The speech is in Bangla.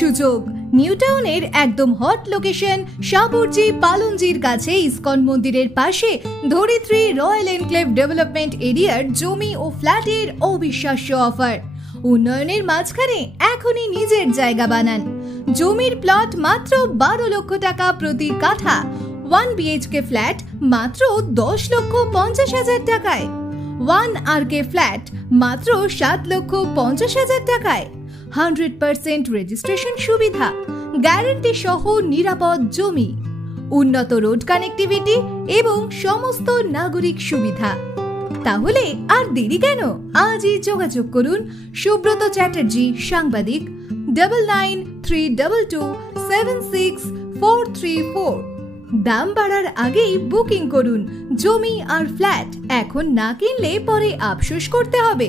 সুযোগ। নিউ টাউনের একদম হট লোকেশন সাপুরজি পালনজির কাছে ইসকন মন্দিরের পাশে ধরিত্রী রয়্যাল এনক্লেভ ডেভেলপমেন্ট এরিয়ার জমি ও ফ্ল্যাটের অবিশ্বাস্য অফার। উন্নয়নের মাঝখানে এখনই নিজের জায়গা বানান। জমির প্লট মাত্র 12 লক্ষ টাকা প্রতি কাঠা, 1 BHK ফ্ল্যাট মাত্র 10,50,000 টাকায়, 1 RK ফ্ল্যাট মাত্র 7,50,000 টাকায়, 100% রেজিস্ট্রেশন সুবিধা, গ্যারান্টি সহ নিরাপদ জমি, উন্নত রোড কানেক্টিভিটি এবং সমস্ত নাগরিক সুবিধা। তাহলে আর দেরি কেন? আজই যোগাযোগ করুন সুব্রত চ্যাটার্জি, সাংবাদিক, 9932276434। দাম বাড়ার আগেই বুকিং করুন। জমি আর ফ্ল্যাট এখন না কিনলে পরে আফসোস করতে হবে।